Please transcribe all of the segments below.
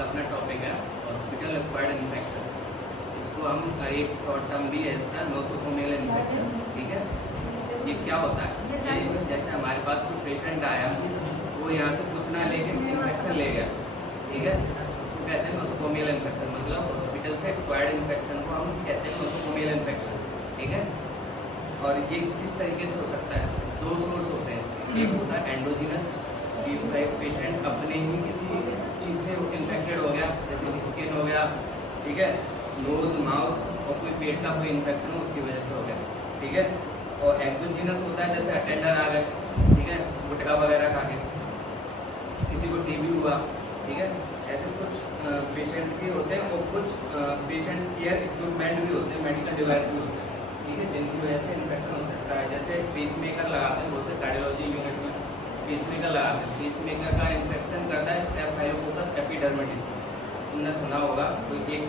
का अपना टॉपिक है हॉस्पिटल एक्वायर्ड इन्फेक्शन। इसको हम एक शॉर्ट टर्म भी है इसका नोसोकोमियल इन्फेक्शन। ठीक है, ये क्या होता है? जैसे हमारे पास कोई पेशेंट आया, वो यहाँ से कुछ ना लेके इन्फेक्शन ले गया। ठीक है, उसको कहते हैं नोसोकोमियल इन्फेक्शन। मतलब हॉस्पिटल से एक्वायर्ड इन्फेक्शन को हम कहते हैं नोसोकोमियल इन्फेक्शन। ठीक है, और ये किस तरीके से हो सकता है? दो सोर्स होते हैं इसके। एक होता है एंडोजिनस, कि पेशेंट अपने ही किसी चीज़ से इन्फेक्टेड हो गया, जैसे स्किन हो गया, ठीक है, नोज माउथ और कोई पेट का कोई इन्फेक्शन हो उसकी वजह से हो गया। ठीक है, और एक्सोजिनस होता है जैसे अटेंडर आ गए, ठीक है, गुटखा वगैरह खा के, किसी को टीबी हुआ। ठीक है, ऐसे कुछ पेशेंट भी होते हैं और कुछ पेशेंट केयर इक्विपमेंट भी होते हैं, मेडिकल डिवाइस भी होते हैं, ठीक है, जिनकी वजह से इन्फेक्शन हो सकता है। जैसे पेसमेकर लगाते हैं, बहुत से कार्डियोलॉजी यूनिट में पेसमेकर लगाते हैं। पेसमेकर का इन्फेक्शन करता है स्टेफाइलोकोकस एपिडर्मिडिस। तुमने सुना होगा, कोई एक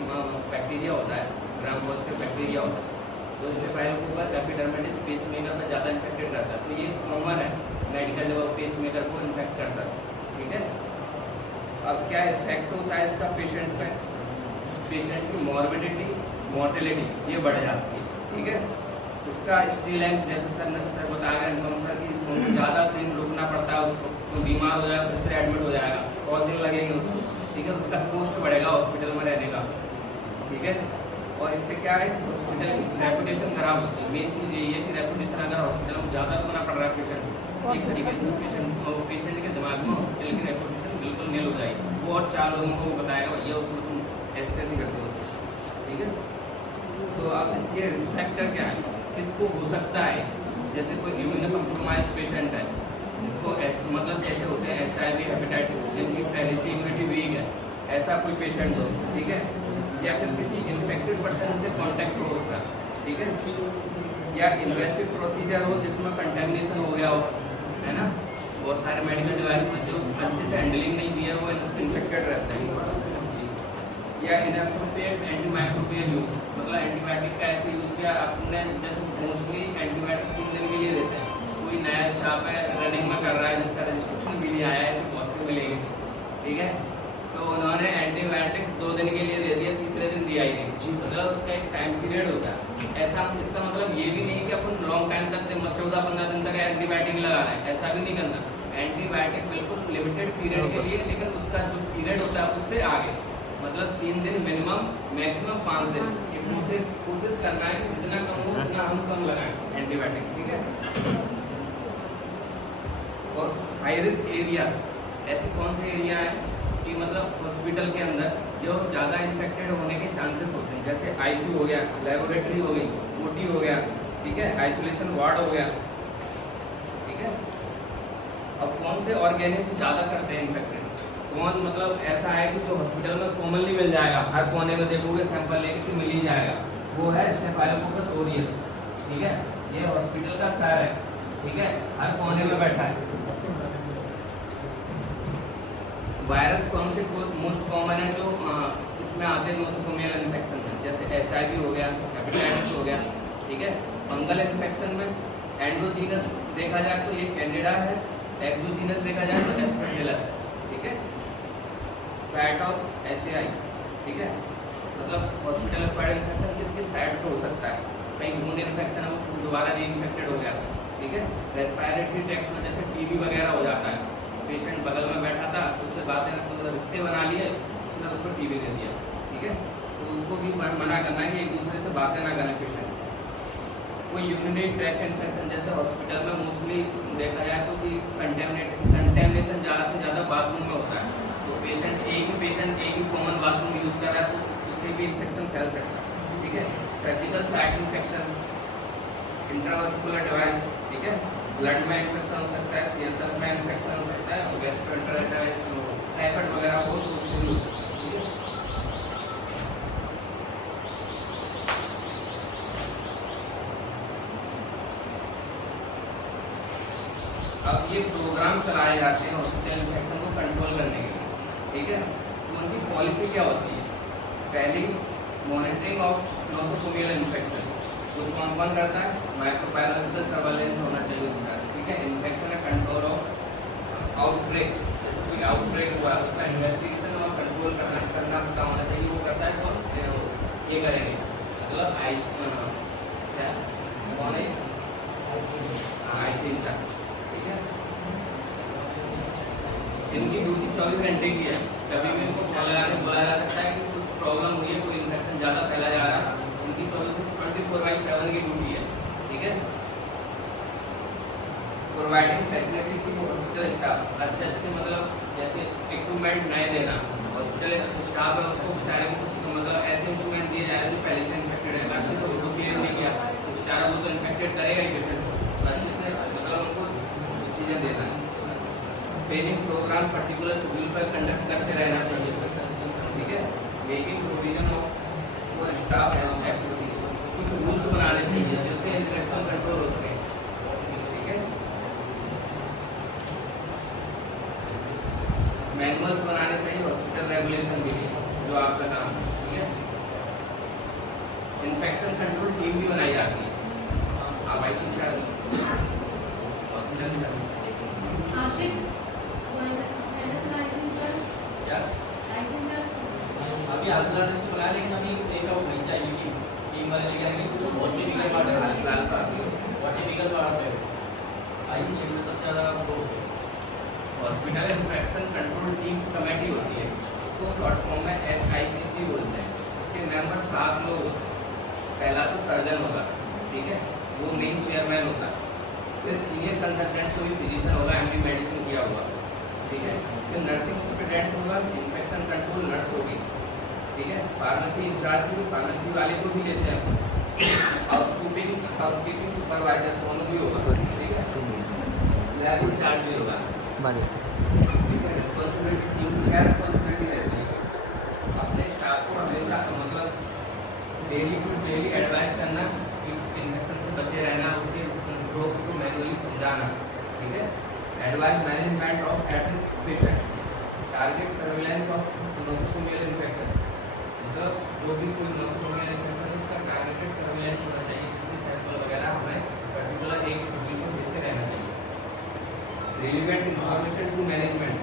बैक्टीरिया होता है, ग्राम पॉजिटिव बैक्टीरिया होता है, तो स्टेफाइलोकोकस एपिडर्मिडिस पेसमेकर पर ज़्यादा इन्फेक्टेड रहता है। तो ये कॉमन है मेडिकल जब पेसमेकर को इन्फेक्ट करता है। ठीक है, अब क्या इफेक्ट होता है इसका पेशेंट पे? पेशेंट की मॉर्बिडिटी, मोर्टेलिटी ये बढ़ जाती है। ठीक है, उसका स्टे लेंथ, जैसे सर बता रहे हैं सर की ज़्यादा दिन रुकना पड़ता है उसको, तो बीमार हो जाएगा, फिर से एडमिट हो जाएगा, बहुत दिन लगेंगे उसको। ठीक है, उसका कॉस्ट बढ़ेगा हॉस्पिटल में रहने का। ठीक है, और इससे क्या है, हॉस्पिटल की रेपुटेशन खराब होती है। मेन चीज़ यही है कि रेपुटेशन अगर हॉस्पिटल में ज़्यादा रुकना पड़ रहा है पेशेंट, एक तरीके से पेशेंट के दिमाग में हॉस्पिटल की रेपुटेशन बिल्कुल नील हो जाएगी। वो और 4 लोगों को बताएगा भैया उसमें तुम ऐसे कैसे करते हो। ठीक है, तो अब इसके रिस्क फैक्टर क्या है, किसको हो सकता है? जैसे कोई इम्यूनो कम्प्रोमाइज पेशेंट है, जिसको मतलब जैसे होते हैं HIV, हेपेटाइटिस, जिनकी पहले से इम्यूनिटी वीक है, ऐसा कोई पेशेंट हो। ठीक है, या फिर किसी इन्फेक्टेड पर्सन से कांटेक्ट हो उसका। ठीक है, या इन्वेसिव प्रोसीजर हो जिसमें कंटेमिनेशन हो गया हो, है ना। बहुत सारे मेडिकल डिवाइस में जो अच्छे से हैंडलिंग नहीं किया वो इन्फेक्टेड रहते हैं। या इनएप्रोप्रिएट एंटीमाइक्रोबियल यूज, मतलब एंटीबायोटिक का ऐसे यूज़ किया आपने, जैसे मोस्टली एंटीबायोटिक 3 दिन के लिए देते हैं। कोई नया स्टाफ है रनिंग में कर रहा है, जिसका रजिस्ट्रेशन भी नहीं आया है, ऐसे बहुत से मिलेंगे। ठीक है, तो उन्होंने एंटीबायोटिक 2 दिन के लिए दे दिया, तीसरे दिन दिया ही नहीं। मतलब उसका एक टाइम पीरियड होता है। ऐसा इसका मतलब ये भी नहीं कि अपन लॉन्ग टाइम तक 14-15 दिन तक एंटीबायोटिक लगा रहे हैं, ऐसा भी नहीं करना। एंटीबायोटिक बिल्कुल लिमिटेड पीरियड के लिए, लेकिन उसका जो पीरियड होता है उससे आगे, मतलब 3 दिन मिनिमम, मैक्सिमम 5 दिन। ये कोशिश करना है कि जितना कम हो उतना हम कम लगाएं एंटीबायोटिक। ठीक है, और हाई रिस्क एरियाज, ऐसे कौन से एरिया है कि मतलब हॉस्पिटल के अंदर जो ज़्यादा इन्फेक्टेड होने के चांसेस होते हैं, जैसे ICU हो गया, लेबोरेटरी हो गई, OT हो गया, ठीक है, आइसोलेशन वार्ड हो गया। ठीक है, अब कौन से ऑर्गेनिज्म ज़्यादा करते हैं इन्फेक्टेड? कौन मतलब ऐसा है कि जो हॉस्पिटल में कॉमनली मिल जाएगा, हर कोने में देखोगे सैंपल लेके तो मिल ही जाएगा, वो है स्टेफाइलोकोकस ऑरियस। ठीक है, ये हॉस्पिटल का सर है, ठीक है, हर कोने में बैठा है। वायरस कौन से मोस्ट कॉमन है जो इसमें आते हैं नोसोकोमियल इन्फेक्शन में? जैसे HIV हो गया, हेपेटाइटिस हो गया। ठीक है, फंगल इन्फेक्शन में एंडोजीनस देखा जाए तो ये कैंडिडा है, एक्सोजीनस देखा जाए तो एस्परजिलस है। ठीक है, साइट ऑफ HAI। ठीक है, मतलब हॉस्पिटल एक्वायर्ड इन्फेक्शन किसकी साइट पे हो सकता है? कहीं वुंड इन्फेक्शन है, वो दोबारा री इन्फेक्टेड हो गया। ठीक है, रेस्पिरेटरी ट्रैक्ट में जैसे TB वगैरह हो जाता है, पेशेंट बगल में बैठा था, उससे बातें मतलब रिश्ते बना लिए, उसने उसको TB दे दिया। ठीक है, तो उसको भी मना करना है कि एक दूसरे से बातें ना करें पेशेंट। कोई यूरिनरी ट्रैक्ट इन्फेक्शन, जैसे हॉस्पिटल में मोस्टली देखा जाए तो कि कंटेमिनेशन ज़्यादा से ज़्यादा बाथरूम में होता है, तो पेशेंट एक ही कॉमन बाथरूम यूज़ कर रहा है तो उससे भी इन्फेक्शन फैल सकता है। ठीक है, surgical site infection, intravascular device, ठीक है, ब्लड में इन्फेक्शन हो सकता है, CSF में इन्फेक्शन हो सकता है, और गैस्ट्रोएंटेराइटिस, टाइफाइड वगैरह हो तो उससे भी हो सकता है। ठीक है, अब ये प्रोग्राम चलाए जाते हैं हॉस्पिटल इन्फेक्शन को कंट्रोल करने के लिए। ठीक है, तो उनकी पॉलिसी क्या होती है? पहली, मॉनिटरिंग ऑफ नोसोकोमियल इन्फेक्शन, जो कौन कौन करता है? माइक्रोबायोलॉजिकल सर्वेलेंस होना चाहिए उसका। ठीक है, इन्फेक्शन है कंट्रोल ऑफ आउटब्रेक, जैसे कोई आउटब्रेक हुआ उसका इन्वेस्टिगेशन और कंट्रोल करना करना पता होना चाहिए। वो करता है कौन? ये करेंगे मतलब आई क्या कौन है? आईसी इंचार्ज, ठीक है। इनकी ड्यूटी 24 घंटे की है। कभी भी इनको कॉल लगाने बोला जा सकता है कि कुछ प्रॉब्लम हुई है, कोई इन्फेक्शन ज़्यादा फैला जा रहा है। उनकी 24/7 की ड्यूटी है, ठीक है। प्रोवाइडिंग फैसिलिटी की हॉस्पिटल स्टाफ अच्छे मतलब जैसे इक्विपमेंट नए देना। हॉस्पिटल स्टाफ है उसको बेचारे को कुछ मतलब ऐसे इंस्ट्रूमेंट दिए जा रहे हैं जो पहले से इन्फेक्टेड है, अच्छे से उनको क्लियर नहीं किया तो बेचारा वो तो इन्फेक्टेड करेगा ही पेशेंट को। तो अच्छे से मतलब उनको चीज़ें देना है। ट्रेनिंग प्रोग्राम पर्टिकुलर शेड्यूल पर कंडक्ट करते रहना चाहिए, ठीक है। Making provision of for staff health activity, कुछ रूल्स बनाने चाहिए जिससे इन्फेक्शन कंट्रोल हो सके, ठीक है। मैनुअल्स बनाने चाहिए हॉस्पिटल रेगुलेशन के लिए, जो आपका काम है, ठीक है। इन्फेक्शन कंट्रोल टीम भी बनाई जाती है। आप आई थिंक हॉस्पिटल अभी हाल फिलहाल इसको बुलाया, लेकिन अभी एक वहीं से आएगी टीम वाले लेके आएंगे क्योंकि बहुत टिपिकल पार्ट है, बहुत टिपिकल पार्ट है। आई सी में सबसे ज़्यादा वो hospital infection control team committee होती है, इसको शॉर्ट फॉर्म में HICC बोलते हैं। इसके मेंबर 7 लोग होते हैं। पहला तो सर्जन होगा, ठीक है, वो मेन चेयरमैन होता है। फिर सीनियर कंसल्टेंट कोई फिजिशियन होगा, MD मेडिसिन किया हुआ, ठीक है। फिर नर्सिंग सुपरिटेंडेंट होगा, इन्फेक्शन कंट्रोल नर्स होगी, ठीक है। फार्मेसी इंचार्ज भी, फार्मेसी वाले को भी लेते हैं। हाउसकीपिंग सुपरवाइजर सोनू भी होगा, ठीक है। लैब इंचार्ज भी होगा, ठीक है। रिस्पॉन्सिबिलिटी टीम की क्या रिस्पॉन्सिबिलिटी रहती है? अपने स्टाफ को हमेशा मतलब डेली एडवाइस करना कि इन्फेक्शन से बचे रहना, उसके रोग्स को मैनुअली समझाना, ठीक है। Advice management of at risk patient, target surveillance of nosocomial infection, मतलब जो भी कोई नोसोकोमियल इन्फेक्शन है उसका टारगेटेड सर्विलेंस होना चाहिए, जिसकी सैंपल वगैरह हमें पर्टिकुलर एक शेड्यूल पर भेजते रहना चाहिए। रिलीवेंट इंफॉर्मेशन टू मैनेजमेंट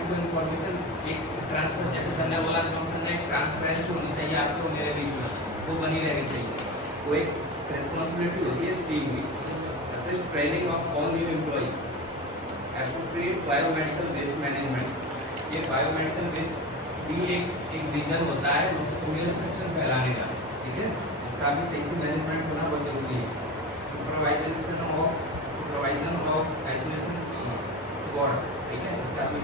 को इन्फॉर्मेशन एक ट्रांसफर, जैसे सर ने बोला फंक्शन में एक ट्रांसपेरेंसी होनी चाहिए आपको मेरे बीच में, वो बनी रहनी चाहिए। वो एक रिस्पॉन्सिबिलिटी होती है इस टीम की। Assist training of all new employee, appropriate biomedical waste management, ये बायोमेडिकल वेस्ट भी एक रीजन होता है नोसोकोमियल इन्फेक्शन फैलाने का, ठीक है। इसका भी सही से मैनेजमेंट होना बहुत जरूरी है। सुपरवाइजन ऑफ आइसोलेशन वार्ड, ठीक है, इसका भी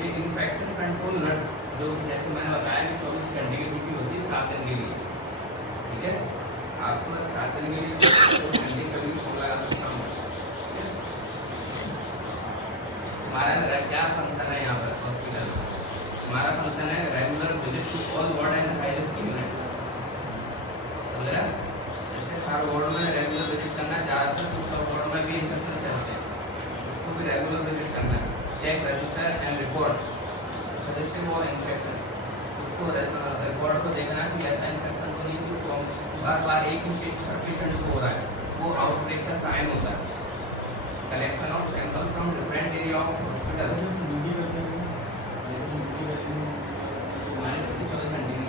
ये इन्फेक्शन कंट्रोल नर्स, जो जैसे मैंने बताया कि 24 घंटे की ड्यूटी होती है 7 दिन के लिए, ठीक है। आपको 7 दिन के लिए 24 घंटे कभी भी लगा सकता हूँ, ठीक है। हमारा क्या फंक्शन है यहाँ पर हॉस्पिटल? हमारा फंक्शन है regular visit to all ward and high risk unit, समझ रहे हैं? जैसे हर वार्ड में रेगुलर विजिट करना, ज़्यादातर कुछ वार्ड में भी इन्फेक्शन फैलते हैं, उसको भी रेगुलर विजिट करना है। Check register and record suggestive of infection, उसको रिकॉर्ड को देखना कि ऐसा इन्फेक्शन तो नहीं जो बार बार एक ही पेशेंट को हो रहा है, वो आउटब्रेक का साइन होता है। Collection of sample from different area of hospital, हमारे 24 घंटे की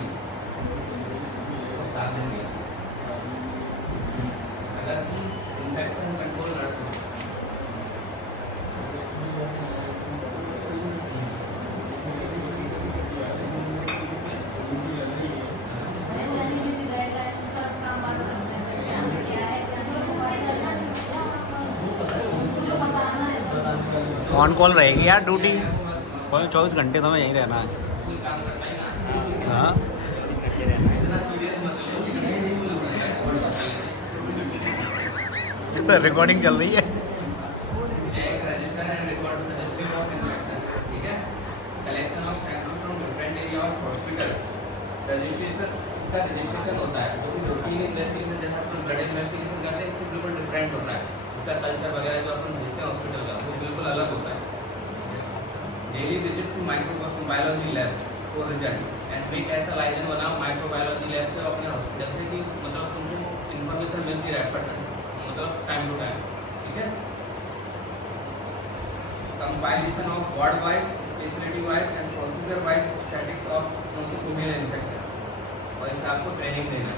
और 7 दिन की। अगर इन्फेक्शन कंट्रोल नर्स हो, ऑन कॉल रहेगी यार ड्यूटी, कोई 24 घंटे तो हमें यहीं रहना है। कोई काम करता ही ना, हाँ इतना सीरियस तो रिकॉर्डिंग चल रही है। Check register and record suggestive of infection, ठीक है। Collection of sample from different area of hospital, registration, इसका रजिस्ट्रेशन होता है जो कि रूटीन इन्वेस्टिगेशन जैसा अपन ब्लड इन्वेस्टिगेशन करते हैं इससे बिल्कुल डिफरेंट होता है। इसका कल्चर वगैरह जो अपन भेजते हैं हॉस्पिटल का वो बिल्कुल अलग होता है। Daily visit to microbiology lab for result and make ऐसा लाइजन बनाओ माइक्रोबायोलॉजी लैब से अपने हॉस्पिटल से कि मतलब तुमको इन्फॉर्मेशन मिलती रहे मतलब टाइम टू टाइम, ठीक है। Compilation of ward wise facility wise and procedure wise statics of nosocomial infection, और स्टाफ को ट्रेनिंग देना है।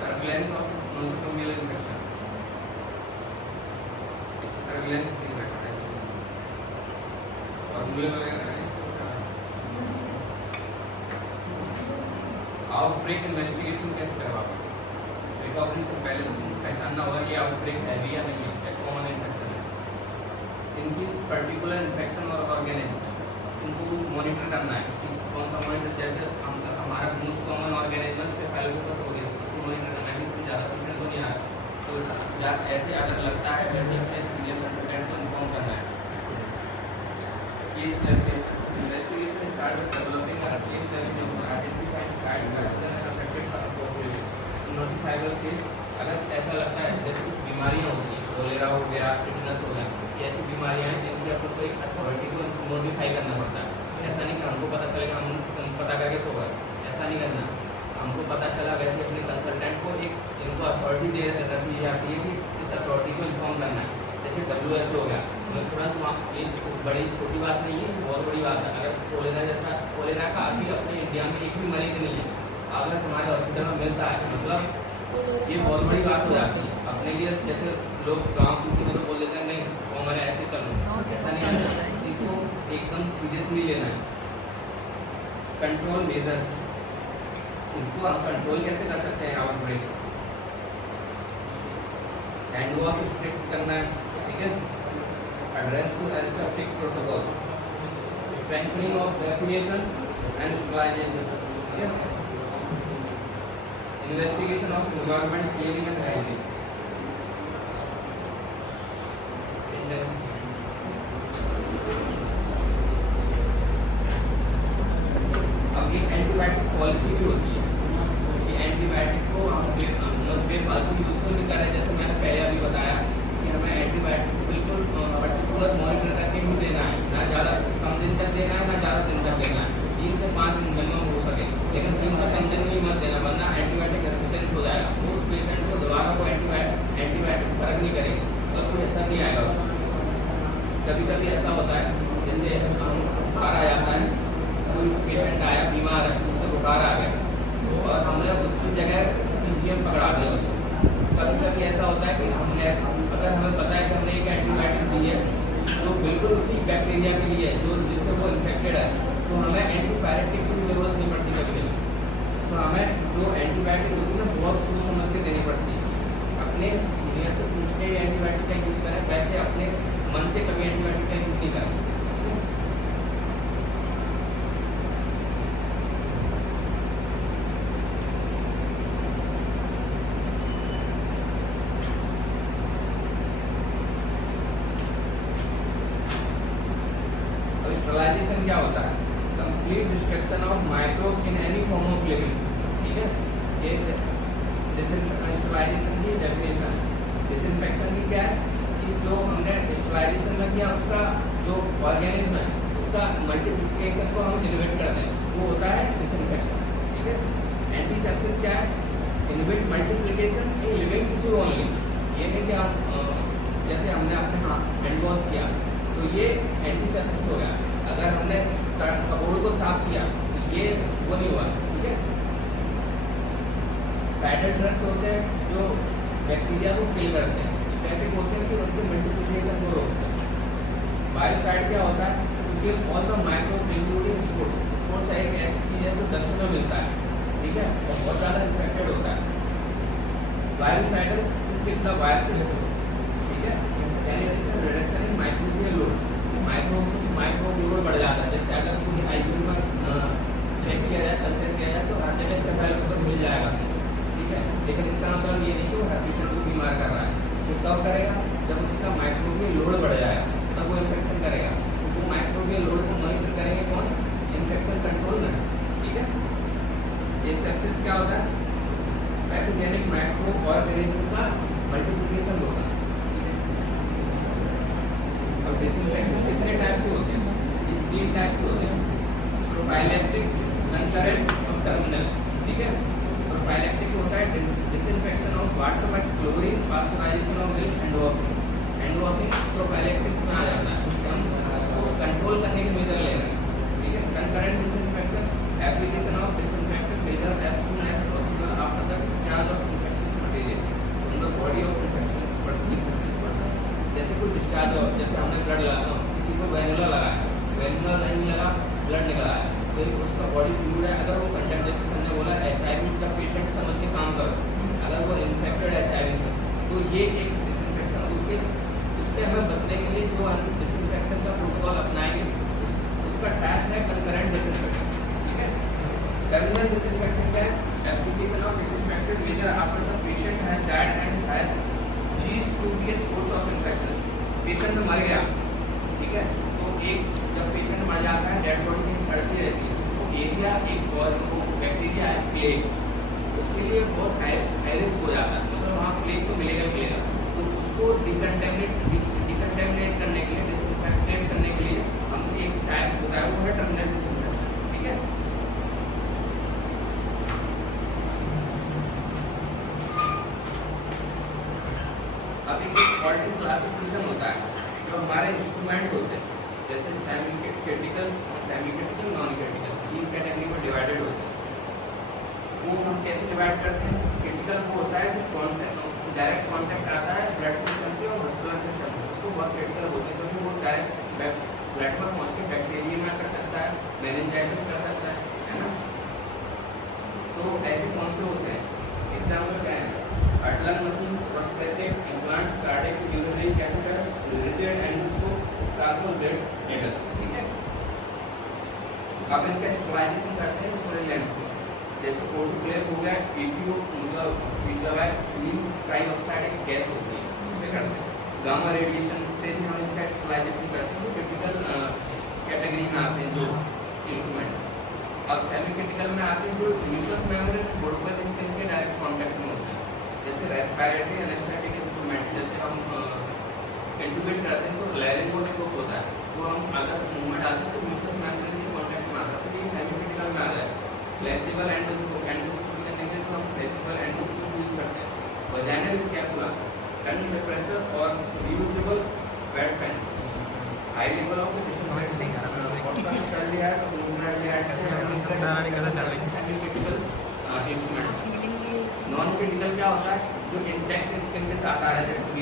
Surveillance of nosocomial infection, surveillance की बैठा है और मूल्य वगैरह है। आउटब्रेक इन्वेस्टिगेशन कैसे करवाओगे? रिकवरी से पहले पहचानना होगा ये आउटब्रेक है भी या नहीं है, कॉमन इन्फेक्शन है। इनकी पर्टिकुलर इन्फेक्शन और ऑर्गेनिज्म उनको मॉनिटर करना है कि कौन सा मॉनिटर, जैसे हमारा मोस्ट कॉमन ऑर्गेनिज्म स्टेफाइलोकोकस हो गया, उसको मॉनिटर करना है। इससे ज़्यादा पूछने को नहीं आ रहा, तो ऐसे अगर लगता है वैसे अपने सीनियर कंसल्टेंट को इन्फॉर्म करना है। Case investigation start with developing a case definition, identifying site pathogen affected by population, notifiable case. अगर ऐसा लगता है जैसे कुछ बीमारियां होती हैं, कोलेरा हो गया, टिटनस हो गया, ये ऐसी बीमारियां हैं जिनकी आपको एक अथॉरिटी को नोटिफाई करना पड़ता है। ऐसा नहीं कि हमको पता चलेगा हम पता करके सो गए, ऐसा नहीं करना। हमको पता चला वैसे अपने कंसल्टेंट को एक इनको अथॉरिटी दे रखी जाती है कि इस अथॉरिटी को इन्फॉर्म करना है। जैसे WHO हो गया, तो तुरंत वहाँ एक बड़ी छोटी बात नहीं है, बहुत बड़ी बात है। अगर कोलेरा का अभी अपने इंडिया में एक भी मरीज नहीं है, अगर तुम्हारे हॉस्पिटल में मिलता है मतलब ये बहुत बड़ी बात हो जाती है अपने लिए। जैसे लोग गाँव की में तो बोल देते हैं नहीं वो हमारे ऐसे कर लो, ऐसा नहीं करना, इसको एकदम सीरियसली लेना है। कंट्रोल मेजर्स, इसको आप कंट्रोल कैसे कर सकते हैं? आउटब्रेक, हैंड वॉश स्ट्रिक्ट करना है, ठीक है, address to aseptic protocols, strengthening of definition and sterilisation, ठीक है, investigation of environment cleaning and hygiene. अब एक एंटीबायोटिक पॉलिसी भी होती है कि एंटीबायोटिक को हम बेफालतू यूज तो नहीं करें। जैसे मैंने पहले अभी बताया कि हमें एंटीबायोटिक बिल्कुल पर्टिकुलर मॉनिटर करके ही देना है, ना ज़्यादा कम दिन तक देना है, ना ज़्यादा दिन तक देना है। 3 से 5 दिन मिनिमम हो सके, लेकिन 3 से कम दिन में ही मत देना, वरना एंटीबायोटिक रेजिस्टेंस हो जाएगा। उस पेशेंट को दोबारा वो एंटीबायोटिक फर्क नहीं करेगी, तो कोई असर नहीं आएगा उसको। कभी कभी ऐसा होता है जैसे हम बुखार आ जाता है, कोई पेशेंट आया बीमार है, उससे बुखार आ गया और हमने उसकी जगह PCM पकड़ा दिया उसको। कभी कभी ऐसा होता है कि हमने अगर हमें पता है कि हमने एक एंटीबायोटिक दी है तो बिल्कुल उसी बैक्टीरिया के लिए जो जिससे वो इन्फेक्टेड है, तो हमें एंटीबायोटिक की जरूरत नहीं पड़ती कभी कभी। तो हमें जो एंटीबायोटिक होती है ना बहुत सोच समझ के देनी पड़ती है। अपने सीनियर से पूछ के एंटीबायोटिक का यूज़ करें, वैसे अपने मन से कभी एंटीबायोटिक का यूज़ नहीं करें। स्टरलाइजेशन क्या होता है? Complete destruction of microbe in any form of living, ठीक है। ये स्टरलाइजेशन की डेफिनेशन है। डिसइंफेक्शन की क्या है कि जो हमने स्टरलाइजेशन में किया उसका जो ऑर्गेनिज्म है उसका मल्टीप्लिकेशन को हम इनहिबिट कर दें, वो होता है डिसइंफेक्शन, ठीक है। एंटीसेप्सिस क्या है? Inhibit multiplication to living tissue only. ये नहीं कि आप जैसे हमने अपने हैंड वॉश किया तो ये एंटीसेप्सिस हो गया। अगर हमने कपड़ों को साफ किया तो ये वो नहीं हुआ, ठीक है। साइडेड ड्रग्स होते हैं जो बैक्टीरिया को किल करते हैं, स्टैटिक होते हैं कि उनके मल्टीप्लिकेशन को रोकते हैं। बायोसाइड क्या होता है? क्योंकि all the microbe including spores, spores एक ऐसी चीज़ है जो दस्त में मिलता है, ठीक है, और बहुत ज़्यादा इन्फेक्टेड होता है। बायोसाइडल कितना वायरसेस, ठीक है। Sanitation reduction in microbial load, microbe load बढ़ जाता है। जैसे अगर कोई ICU में चेक किया जाए, कल्चर किया जाए तो हर जगह स्टेफाइलोकोकस मिल जाएगा, ठीक है। लेकिन इसका मतलब ये नहीं कि वो हर पेशेंट को बीमार कर रहा है। तो कब करेगा? जब उसका माइक्रोबियल लोड बढ़ जाएगा तब वो इन्फेक्शन करेगा। तो वो माइक्रोबियल लोड को मॉनिटर करेंगे कौन? इन्फेक्शन कंट्रोल नर्स, ठीक है। ये सेप्सिस क्या होता है? पैथोजेनिक माइक्रो ऑर्गेनिज्म का मल्टीप्लिकेशन होता है, ठीक है। अब डिसइंफेक्शन कितने टाइप के होते हैं? ये 3 टाइप के होते हैं, प्रोफाइलैक्टिक, कंकरेंट और टर्मिनल, ठीक है। प्रोफाइलैक्टिक होता है disinfection water by chlorine pasteurisation of milk hand washing prophylaxis में आ जाता है कि हम उसको कंट्रोल करने के मेजर ले रहे हैं, ठीक है। Concurrent disinfection application of disinfectant measure as soon as possible after the discharge of infectious material from the body of infectious person. जैसे कोई डिस्चार्ज हो, जैसे हमने ब्लड लगाया, किसी को वेनुला लगाया, वेनुला नहीं लगा, ब्लड निकल आया, तो उसका बॉडी फ्लूइड है, अगर वो कंटेक्ट, जैसे हमने बोला HIV का पेशेंट समझ के काम करो, अगर वो इन्फेक्टेड HIV से, तो ये एक डिसइंफेक्शन उससे हमें बचने के लिए जो हम डिसइंफेक्शन का प्रोटोकॉल अपनाएंगे उसका टैग है कंकरेंट डिसइंफेक्शन, ठीक है। टर्मिनल डिसइंफेक्शन का application of disinfected measure after the patient has died and has ceased to be a source of infection। Patient मर गया, ठीक है, तो एक जब पेशेंट मर जाता है, डेड बॉडी कहीं सड़ती रहती है, तो एरिया एक बैक्टीरिया है प्लेग, उसके लिए बहुत हाई रिस्क हो जाता है, मतलब वहाँ प्लेग तो मिलेगा, तो उसको डिकंटेमिनेट करने के लिए, डिसइंफेक्टेड करने के लिए हम एक टाइप होता है, वो है टर्मिनल डिसइंफेक्शन, ठीक है। अब एक इम्पॉर्टेंट क्लासिफिकेशन होता है, जो हमारे इंस्ट्रूमेंट होते हैं, जैसे सेमी क्रिटिकल, नॉन क्रिटिकल, तीन कैटेगरी में डिवाइडेड होते हैं। वो हम कैसे डिवाइड करते हैं? क्रिटिकल वो होता है जो डायरेक्ट कॉन्टैक्ट आता है ब्लड सिस्टम से और मस्कुलर सिस्टम से, उसको बहुत क्रिटिकल बोलते हैं, क्योंकि वो डायरेक्ट ब्लड में पहुँच के बैक्टीरिया कर सकता है, मेनिंजाइटिस कर सकता है ना। तो ऐसे कौन से होते हैं? एग्जाम्पल क्या है? Heart lung machine, prosthetic implant, cardiac urinary catheter, rigid endoscope, scalpel blade needle, ठीक है। अब इनका स्टेबलाइजेशन करते हैं स्टोरेज लेंथ से, जैसे ऑटोक्लेव हो गया, ETO मतलब नीम ट्राइऑक्साइड एक गैस होती है, उससे करते हैं। गामा रेडिएशन से भी हम इसका स्टेबलाइजेशन करते हैं, क्रिटिकल कैटेगरी में आते हैं जो इंस्ट्रूमेंट। अब सेमी क्रिटिकल में आते हैं जो म्यूकस मेम्ब्रेन बोर्डल स्किन के डायरेक्ट कॉन्टैक्ट में होते हैं, जैसे रेस्पिरेटरी एनेस्थेटिक इंस्ट्रूमेंट, जैसे हम इंट्यूबेट करते हैं तो लैरिंगोस्कोप होता है, तो हम अगर मूवमेंट आते हैं तो म्यूकस मेम्ब्रेन के कॉन्टैक्ट में आता है, तो ये सेमी क्रिटिकल में आ जाए। फ्लेक्सिबल एंडोस्कोप करने के लिए तो हम फ्लेक्सिबल एंडोस्कोप यूज करते हैं। वजाइनल स्कैपुला, टंग प्रेशर और reusable bed pans, high level of disinfecting non critical क्या होता है? जो इंटैक्ट स्किन के साथ आ रहा है, जैसे